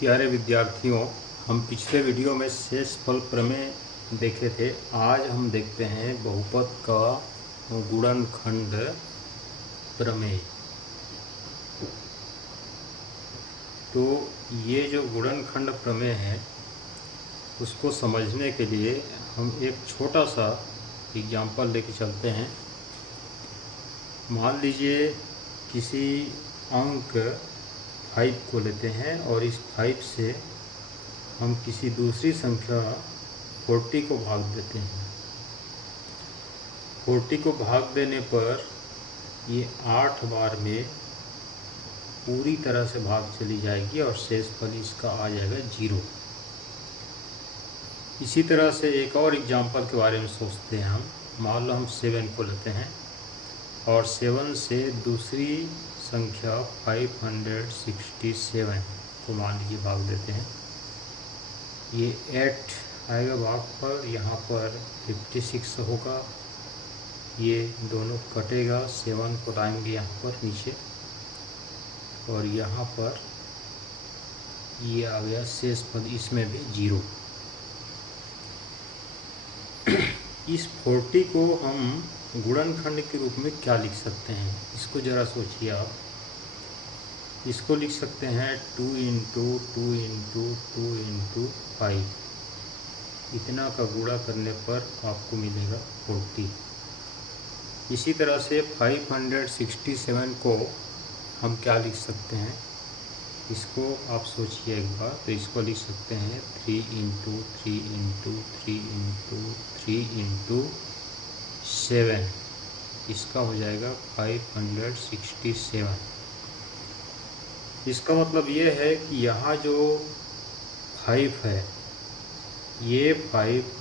प्यारे विद्यार्थियों, हम पिछले वीडियो में शेषफल प्रमेय देखे थे। आज हम देखते हैं बहुपद का गुणनखंड प्रमेय। तो ये जो गुणनखंड प्रमेय है उसको समझने के लिए हम एक छोटा सा एग्जाम्पल लेके चलते हैं। मान लीजिए किसी अंक 5 को लेते हैं और इस 5 से हम किसी दूसरी संख्या 40 को भाग देते हैं। 40 को भाग देने पर ये 8 बार में पूरी तरह से भाग चली जाएगी और शेषफल इसका आ जाएगा 0। इसी तरह से एक और एग्जाम्पल के बारे में सोचते हैं हम। मान लो हम 7 को लेते हैं और 7 से दूसरी संख्या 567 को मान लीजिए भाग देते हैं। ये 8 आएगा भागफल, यहाँ पर 56 होगा। ये दोनों कटेगा, 7 को लाएंगे यहाँ पर नीचे और यहाँ पर ये आ गया शेषफल, इसमें भी 0। इस 40 को हम गुणनखंड के रूप में क्या लिख सकते हैं, इसको ज़रा सोचिए आप। इसको लिख सकते हैं 2 × 2 × 2 × 5। इतना का गुणा करने पर आपको मिलेगा 40। इसी तरह से 567 को हम क्या लिख सकते हैं, इसको आप सोचिए एक बार। तो इसको लिख सकते हैं 3 × 3 × 3 × 3 × 7। इसका हो जाएगा 567। इसका मतलब ये है कि यहाँ जो 5 है, ये 5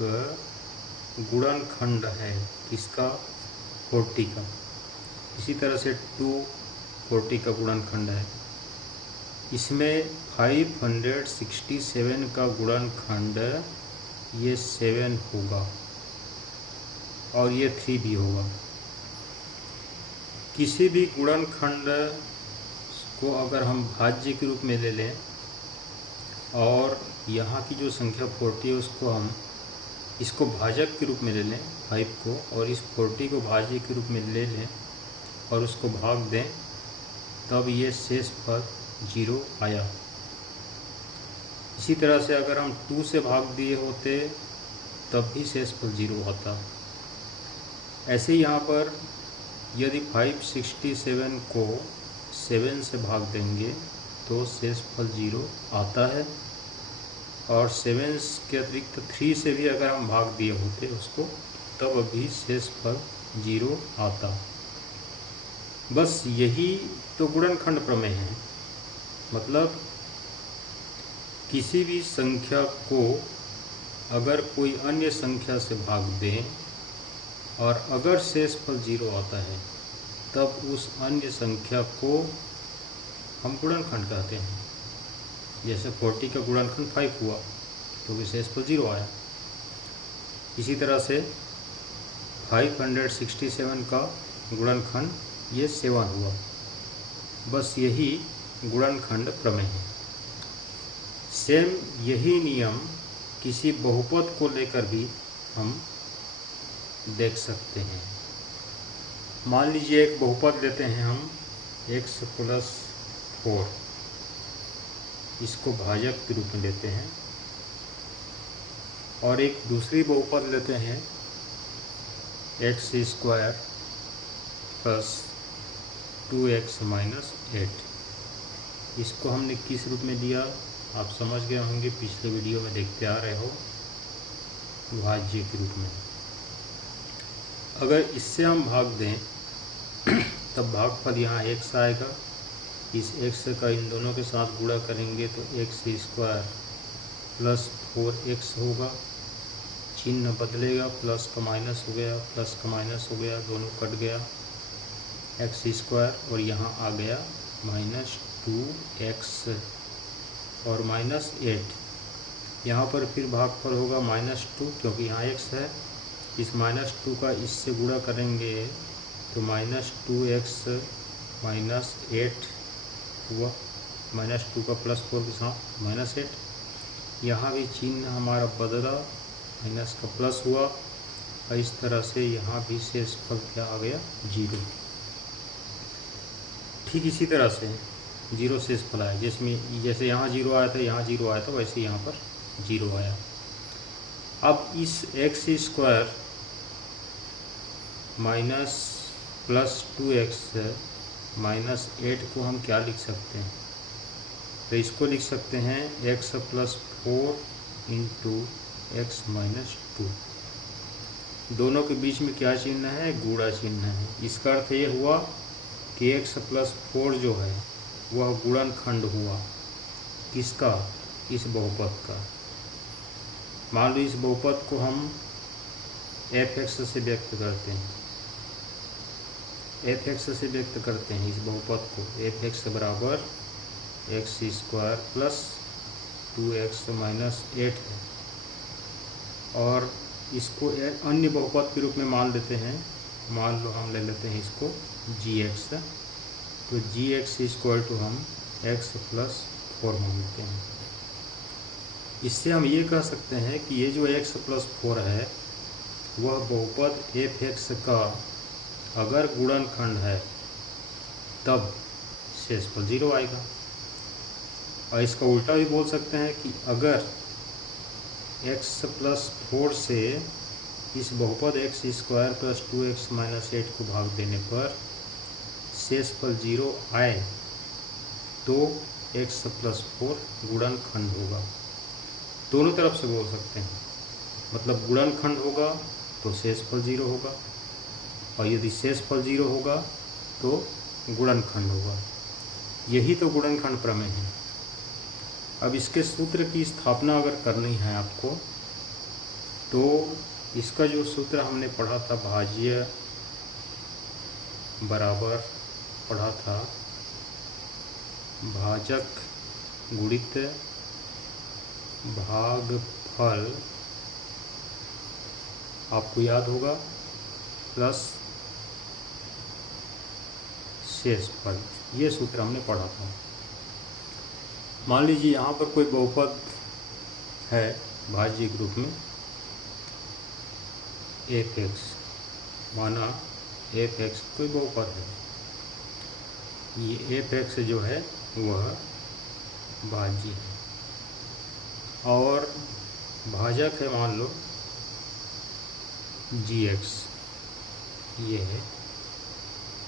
गुणनखंड है किसका, 40 का। इसी तरह से 2 40 का गुणनखंड है। इसमें 567 का गुणनखंड ये 7 होगा और ये 3 भी होगा। किसी भी गुणनखंड को अगर हम भाज्य के रूप में ले लें और यहाँ की जो संख्या 40 है उसको हम इसको भाजक के रूप में ले लें 5 को, और इस 40 को भाज्य के रूप में ले लें और उसको भाग दें, तब ये शेषफल 0 आया। इसी तरह से अगर हम 2 से भाग दिए होते तब भी शेषफल 0 आता। ऐसे ही यहाँ पर यदि 567 को 7 से भाग देंगे तो शेषफल 0 आता है, और 7 के अतिरिक्त 3 से भी अगर हम भाग दिए होते उसको तब भी शेषफल 0 आता। बस यही तो गुणनखंड प्रमेय है। मतलब किसी भी संख्या को अगर कोई अन्य संख्या से भाग दें और अगर शेषफल 0 आता है तब उस अन्य संख्या को हम गुणनखंड कहते हैं। जैसे 40 का गुणनखंड 5 हुआ तो शेषफल 0 आया। इसी तरह से 567 का गुणनखंड ये 7 हुआ। बस यही गुणनखंड प्रमेय है। सेम यही नियम किसी बहुपद को लेकर भी हम देख सकते हैं। मान लीजिए एक बहुपद लेते हैं हम x + 4, इसको भाजक के रूप में लेते हैं, और एक दूसरी बहुपद लेते हैं x² + 2x - 8। इसको हमने किस रूप में लिया आप समझ गए होंगे, पिछले वीडियो में देखते आ रहे हो, भाज्य के रूप में। अगर इससे हम भाग दें तब भागफल यहाँ x आएगा। इस x का इन दोनों के साथ गुणा करेंगे तो x² + 4x होगा। चिन्ह बदलेगा, प्लस का माइनस हो गया, प्लस का माइनस हो गया, दोनों कट गया, x² और यहाँ आ गया -2x और -8। यहाँ पर फिर भागफल होगा -2, क्योंकि यहाँ x है। इस -2 का इससे गुणा करेंगे तो -2x - 8 हुआ। -2 का +4 के साथ -8। यहाँ भी चिन्ह हमारा बदला, माइनस का प्लस हुआ, और इस तरह से यहाँ भी शेषफल क्या आ गया, 0। ठीक इसी तरह से 0 शेषफल आया, जिसमें जैसे यहाँ 0 आया था, यहाँ 0 आया था, वैसे यहाँ पर 0 आया। अब इस x² माइनस +2x -8 को हम क्या लिख सकते हैं, तो इसको लिख सकते हैं x + 4 × x - 2। दोनों के बीच में क्या चिन्ह है, गुणा चिन्ह है। इसका अर्थ ये हुआ कि x + 4 जो है वह गुणनखंड हुआ, किसका, इस बहुपद का। मान लो इस बहुपद को हम f(x) से व्यक्त करते हैं, f(x) से व्यक्त करते हैं इस बहुपद को। f(x) बराबर x² + 2x - 8 है, और इसको अन्य बहुपद के रूप में मान लेते हैं। मान लो हम ले लेते हैं इसको gx, तो gx = हम x + 4 मानते हैं। इससे हम ये कह सकते हैं कि ये जो x + 4 है वह बहुपद f(x) का अगर गुणनखंड है तब शेषफल 0 आएगा। और इसका उल्टा भी बोल सकते हैं कि अगर x + 4 से इस बहुपद x² + 2x - 8 को भाग देने पर शेषफल 0 आए तो x + 4 गुणनखंड होगा। दोनों तरफ से बोल सकते हैं, मतलब गुणनखंड होगा तो शेषफल 0 होगा, और यदि शेषफल 0 होगा तो गुणनखंड होगा। यही तो गुणनखंड प्रमेय है। अब इसके सूत्र की स्थापना अगर करनी है आपको, तो इसका जो सूत्र हमने पढ़ा था, भाज्य बराबर पढ़ा था भाजक गुणित भागफल, आपको याद होगा, प्लस शेषफल। ये सूत्र हमने पढ़ा था। मान लीजिए यहाँ पर कोई बहुपद है भाज्य के रूप में f(x), माना f(x) कोई बहुपद है। ये f(x) जो है वह भाज्य है, और भाजक है मान लो gx, ये है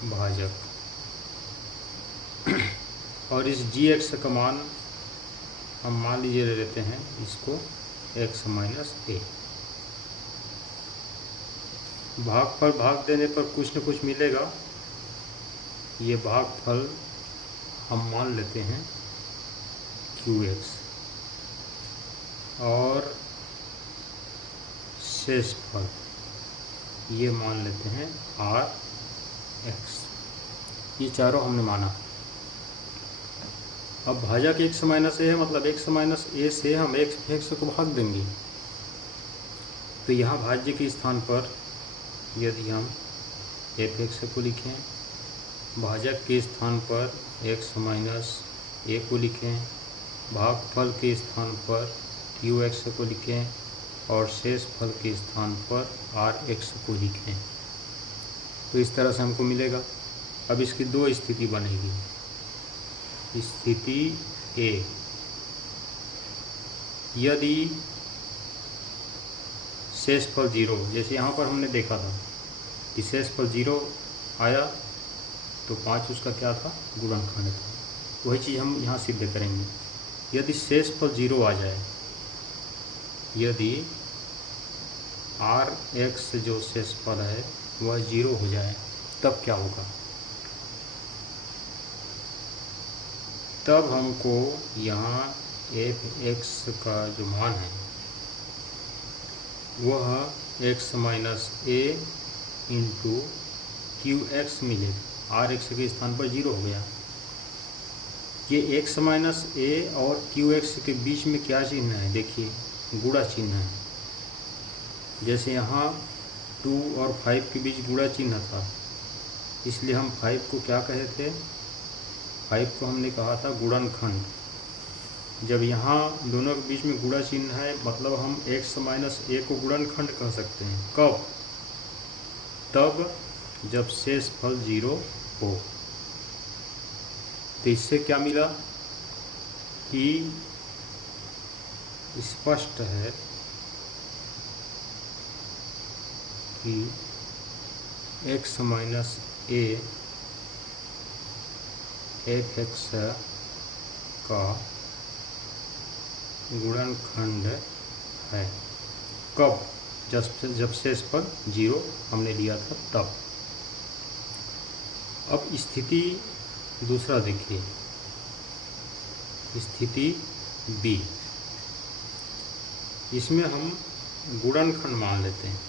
भाजक। और इस gx का मान हम मान लीजिए ले लेते हैं इसको x - a। भागफल भाग देने पर कुछ न कुछ मिलेगा। ये भागफल हम मान लेते हैं qx, और शेषफल ये मान लेते हैं rx। ये चारों हमने माना। अब भाजक x - a है, मतलब x - a से हम x को भाग देंगे। तो यहाँ भाज्य के स्थान पर यदि हम f(x) को लिखें, भाजक के स्थान पर x - a को लिखें, भागफल के स्थान पर qx को लिखें, और शेषफल के स्थान पर rx को लिखें, तो इस तरह से हमको मिलेगा। अब इसकी दो स्थिति बनेगी। स्थिति A, यदि शेषफल 0, जैसे यहाँ पर हमने देखा था कि शेषफल 0 आया तो 5 उसका क्या था, गुणनखंड था। वही चीज़ हम यहाँ सिद्ध करेंगे। यदि शेषफल 0 आ जाए, यदि rx जो शेषफल है वह 0 हो जाए, तब क्या होगा, तब हमको यहाँ f(x) का जो मान है वह x - a × qx मिलेगा। rx के स्थान पर 0 हो गया। ये x - a और qx के बीच में क्या चिन्ह है, देखिए गुणा चिन्ह है। जैसे यहाँ 2 और 5 के बीच गुणा चिन्ह था, इसलिए हम 5 को क्या कहे थे, 5 को हमने कहा था गुणनखंड। जब यहाँ दोनों के बीच में गुणा चिन्ह है मतलब हम x माइनस a को गुणनखंड कह सकते हैं। कब? तब जब शेषफल 0 हो। तो इससे क्या मिला कि स्पष्ट है कि x माइनस a f(x) का गुणनखंड है। कब? जब शेषफल 0 हमने लिया था तब। अब स्थिति दूसरा देखिए, स्थिति बी। इसमें हम गुणनखंड मान लेते हैं।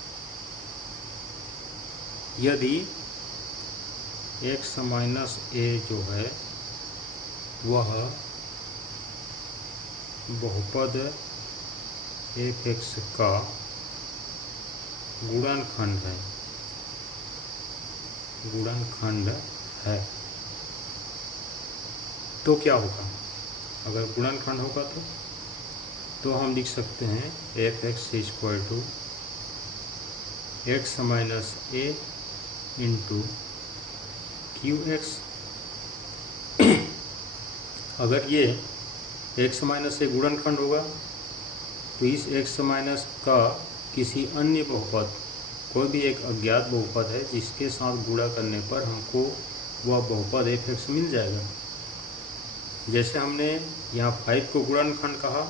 यदि x माइनस a जो है वह बहुपद f(x) का गुणनखंड है, तो क्या होगा? अगर गुणनखंड होगा तो हम लिख सकते हैं f(x) = x minus a into qx। अगर ये x माइनस a गुणनखंड होगा तो इस x माइनस का किसी अन्य बहुपद, कोई भी एक अज्ञात बहुपद है जिसके साथ गुणा करने पर हमको वह बहुपद f(x) मिल जाएगा। जैसे हमने यहाँ 5 को गुणनखंड कहा,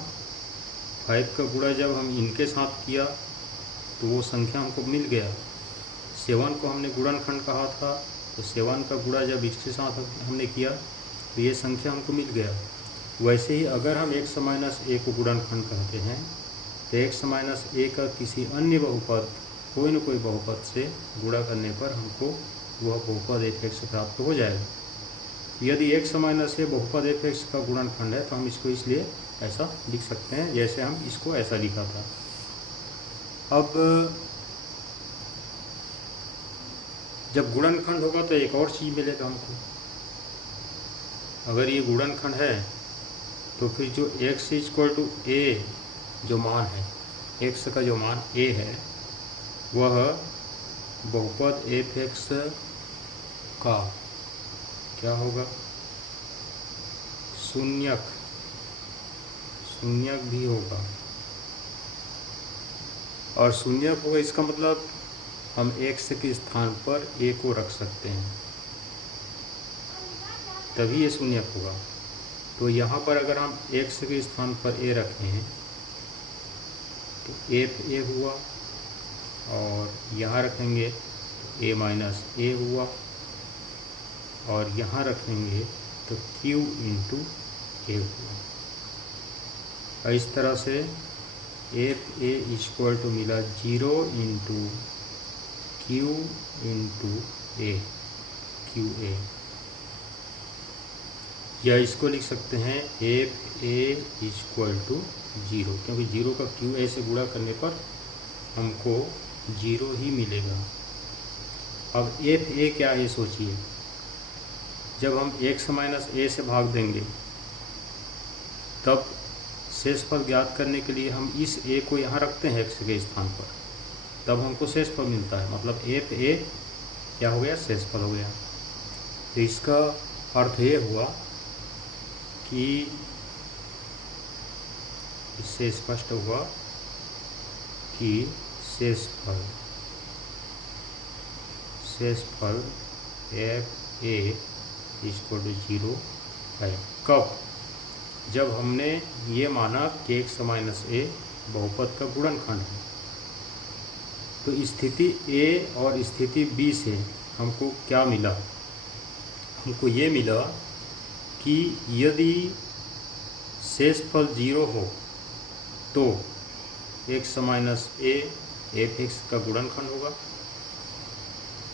5 का गुणा जब हम इनके साथ किया तो वो संख्या हमको मिल गया। 7 को हमने गुणनखंड कहा था तो 7 का गुणा जब इसके साथ हमने किया तो ये संख्या हमको मिल गया। वैसे ही अगर हम x माइनस a को गुणनखंड कहते हैं तो x माइनस a का किसी अन्य बहुपद, कोई न कोई बहुपद से गुणा करने पर हमको वह बहुपद f(x) प्राप्त हो जाएगा। यदि x माइनस a बहुपद f(x) का गुणनखंड है तो हम इसको इसलिए ऐसा लिख सकते हैं जैसे हम इसको ऐसा लिखा था। अब जब गुणनखंड होगा तो एक और चीज़ मिलेगा हमको। अगर ये गुणनखंड है तो फिर जो x = a जो मान है, x का जो मान a है वह बहुपद f(x) का क्या होगा? शून्यक भी होगा। और शून्यक होगा इसका मतलब हम x के स्थान पर a को रख सकते हैं, तभी ये शून्यक होगा। तो यहाँ पर अगर हम x के स्थान पर a रखें तो fa हुआ, और यहाँ रखेंगे तो a माइनस a हुआ, और यहाँ रखेंगे तो q इंटू a हुआ। और इस तरह से fa = मिला 0 into q into a, qa। या इसको लिख सकते हैं fa = 0, क्योंकि 0 का qa से गुणा करने पर हमको 0 ही मिलेगा। अब fa क्या है सोचिए। जब हम x माइनस a से भाग देंगे तब शेषफल ज्ञात करने के लिए हम इस a को यहाँ रखते हैं x के स्थान पर, तब हमको शेषफल मिलता है। मतलब fa क्या हो गया? शेषफल हो गया। तो इसका अर्थ ये हुआ कि इससे स्पष्ट हुआ कि शेषफल fa = 0 है। कब? जब हमने ये माना कि x माइनस a बहुपद का गुणनखंड है। तो स्थिति a और स्थिति b से हमको क्या मिला? हमको ये मिला कि यदि शेषफल 0 हो तो x माइनस a f(x) का गुणनखंड होगा।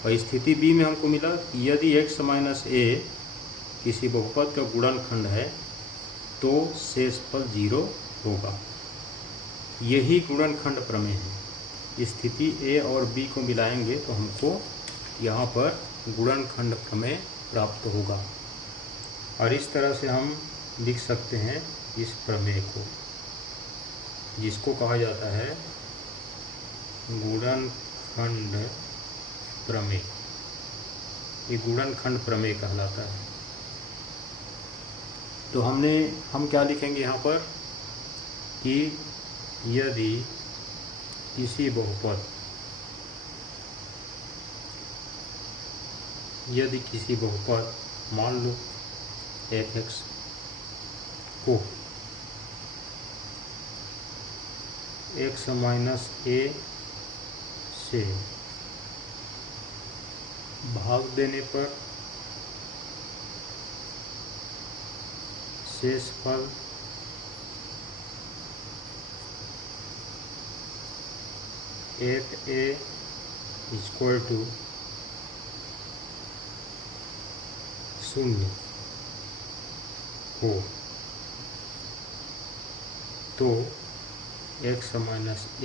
और स्थिति बी में हमको मिला कि यदि x माइनस a किसी बहुपद का गुणनखंड है तो शेषफल 0 होगा। यही गुणनखंड प्रमेय है। स्थिति a और b को मिलाएंगे तो हमको यहाँ पर गुणनखंड प्रमेय प्राप्त होगा। और इस तरह से हम लिख सकते हैं इस प्रमेय को, जिसको कहा जाता है गुणनखंड प्रमेय। ये गुणनखंड प्रमेय कहलाता है। तो हम क्या लिखेंगे यहाँ पर कि यदि किसी बहुपद मान लो f(x) को x माइनस a से भाग देने पर शेषफल fa इक्वल टू 0 हो तो x माइनस a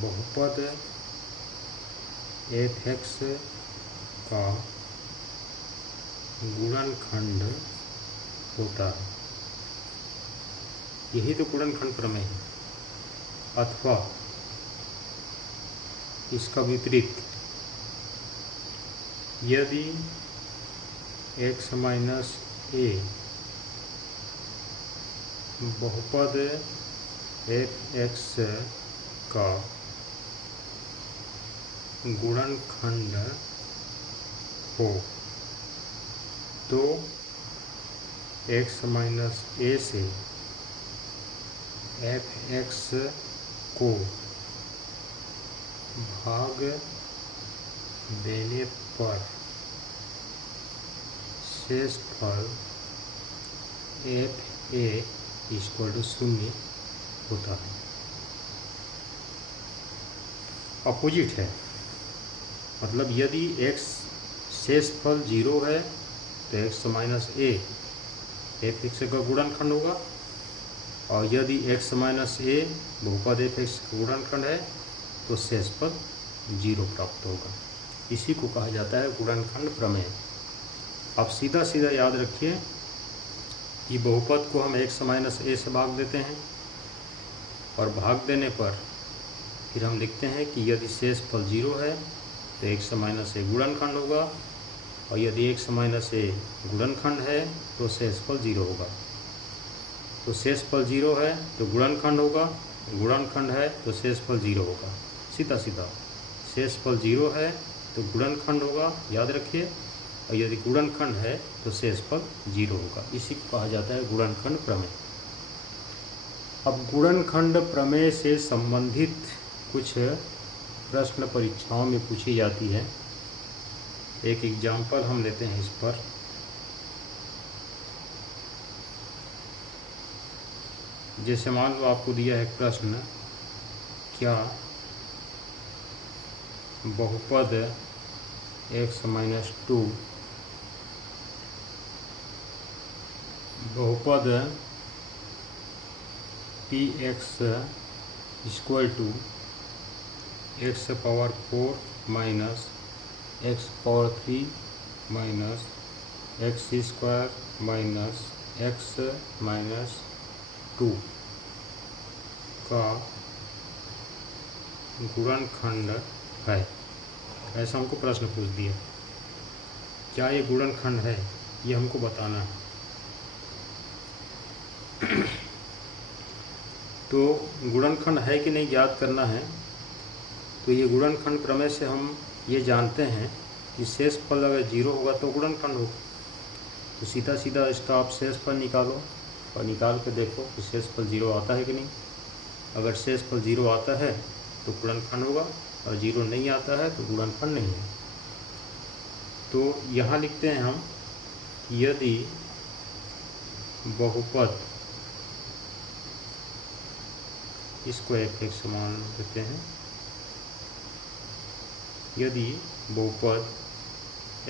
बहुपद f(x) का गुणनखंड होता है। यही तो गुणनखंड प्रमेय है। अथवा इसका विपरीत, यदि x माइनस a बहुपद f(x) का गुणनखंड हो तो x माइनस a से f(x) को भाग देने पर शेषफल fa इक्वल टू 0 होता है। अपोजिट है, मतलब यदि x शेषफल 0 है तो x माइनस a f(x) का गुणनखंड होगा, और यदि x माइनस a बहुपद f(x) का गुणनखंड है तो शेषफल 0 प्राप्त होगा। इसी को कहा जाता है गुणनखंड प्रमेय। अब सीधा सीधा याद रखिए कि बहुपद को हम x माइनस a से भाग देते हैं, और भाग देने पर फिर हम लिखते हैं कि यदि शेषफल 0 है तो x माइनस a गुणनखंड होगा, और यदि x माइनस a गुणनखंड है तो शेषफल 0 होगा। तो शेषफल 0 है तो गुणनखंड होगा, गुणनखंड है तो शेषफल 0 होगा। सीधा सीधा शेषफल 0 है तो गुणनखंड होगा, याद रखिए, और यदि गुणनखंड है तो शेषफल 0 होगा। इसी को कहा जाता है गुणनखंड प्रमेय। अब गुणनखंड प्रमेय से संबंधित कुछ प्रश्न परीक्षाओं में पूछी जाती है। एक एग्जाम्पल हम लेते हैं इस पर। जैसे मान लो आपको दिया है प्रश्न, क्या बहुपद x माइनस 2 बहुपद px equal to x power 4 minus x power 3 minus x square minus x minus 2 का गुणनखंड है, ऐसा हमको प्रश्न पूछ दिया। क्या ये गुणनखंड है, ये हमको बताना है। तो गुणनखंड है कि नहीं ज्ञात करना है। तो ये गुणनखंड प्रमेय से हम ये जानते हैं कि शेषफल अगर 0 होगा तो गुणनखंड होगा। तो सीधा सीधा इसका आप शेषफल निकालो और निकाल के देखो कि शेषफल 0 आता है कि नहीं। अगर शेषफल 0 आता है तो गुणनखंड होगा, और 0 नहीं आता है तो गुणनखंड नहीं है। तो यहाँ लिखते हैं हम, यदि बहुपद, इसको f(x) मान देते हैं, यदि बहुपद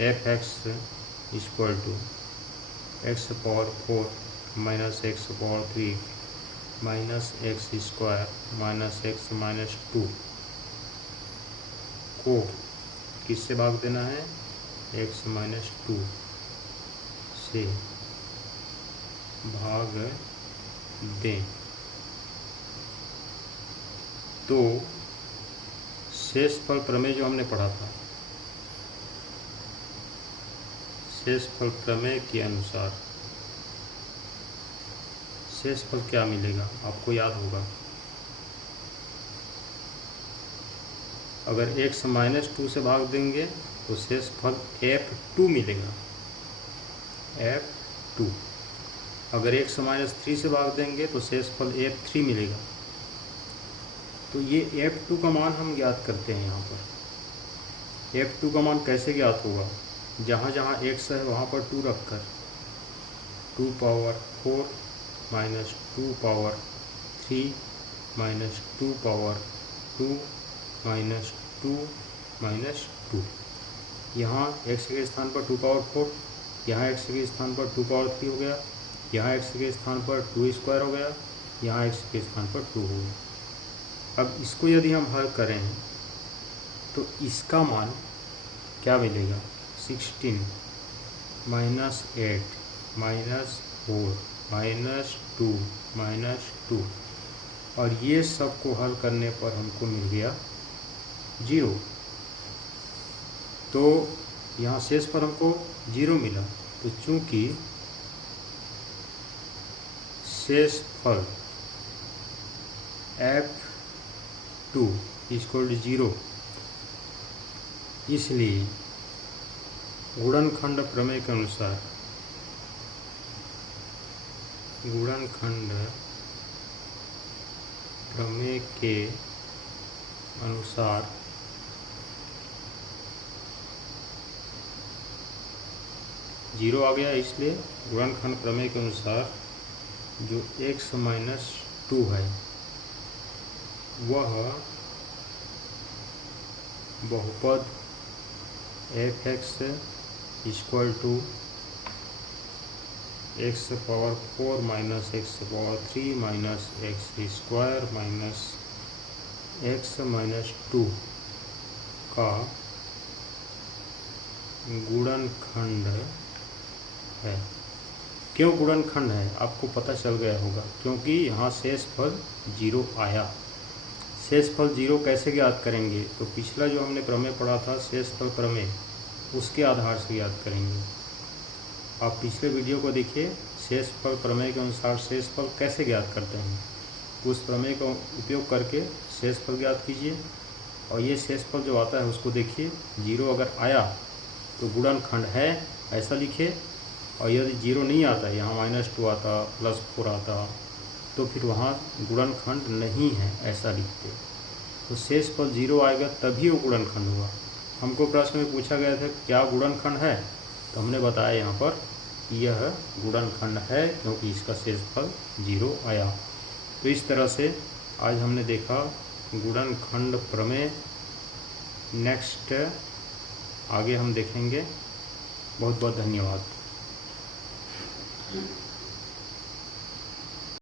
f(x) equal to x power 4 minus x power 3 minus x square minus x minus 2 को किससे भाग देना है, x माइनस 2 से भाग दें तो शेषफल प्रमेय जो हमने पढ़ा था, शेषफल प्रमेय के अनुसार शेषफल क्या मिलेगा आपको याद होगा। अगर x माइनस 2 से भाग देंगे तो शेषफल f2 मिलेगा, f2। अगर x माइनस 3 से भाग देंगे तो शेषफल f3 मिलेगा। तो ये f2 का मान हम ज्ञात करते हैं। यहाँ पर f2 का मान कैसे ज्ञात होगा, जहाँ जहाँ x है वहाँ पर 2 रखकर 2 power 4 minus 2 power 3 minus 2 power 2 minus 2 minus 2। यहाँ x के स्थान पर 2 पावर 4, यहाँ x के स्थान पर 2 पावर 3 हो गया, यहाँ x के स्थान पर 2 स्क्वायर हो गया, यहाँ x के स्थान पर 2 हो गया। अब इसको यदि हम हल करें तो इसका मान क्या मिलेगा, 16 माइनस 8 माइनस 4 माइनस 2 माइनस 2, और ये सब को हल करने पर हमको मिल गया 0। तो यहाँ शेष पर हमको 0 मिला। तो चूंकि शेषफल f2 इक्वल टू 0, इसलिए गुणनखंड प्रमेय के अनुसार गुणनखंड प्रमेय के अनुसार जीरो आ गया। इसलिए गुणनखंड प्रमेय के अनुसार जो x माइनस 2 है वह बहुपद f(x) equal to x power 4 minus x power 3 minus x square minus x minus 2 का गुणनखंड है। क्यों गुणनखंड है आपको पता चल गया होगा, क्योंकि यहाँ शेषफल 0 आया। शेषफल 0 कैसे ज्ञात करेंगे, तो पिछला जो हमने प्रमेय पढ़ा था शेषफल प्रमेय, उसके आधार से ज्ञात करेंगे। आप पिछले वीडियो को देखिए, शेषफल प्रमेय के अनुसार शेषफल कैसे ज्ञात करते हैं, उस प्रमेय का उपयोग करके शेषफल ज्ञात कीजिए। और ये शेषफल जो आता है उसको देखिए, 0 अगर आया तो गुणनखंड है ऐसा लिखिए, और यदि 0 नहीं आता, यहाँ -2 आता, +4 आता, तो फिर वहाँ गुणनखंड नहीं है ऐसा लिखते। तो शेषफल 0 आएगा तभी वो गुणनखंड हुआ। हमको प्रश्न में पूछा गया था क्या गुणनखंड है, तो हमने बताया यहाँ पर यह गुणनखंड है क्योंकि इसका शेषफल 0 आया। तो इस तरह से आज हमने देखा गुणनखंड प्रमेय। नेक्स्ट आगे हम देखेंगे। बहुत बहुत धन्यवाद।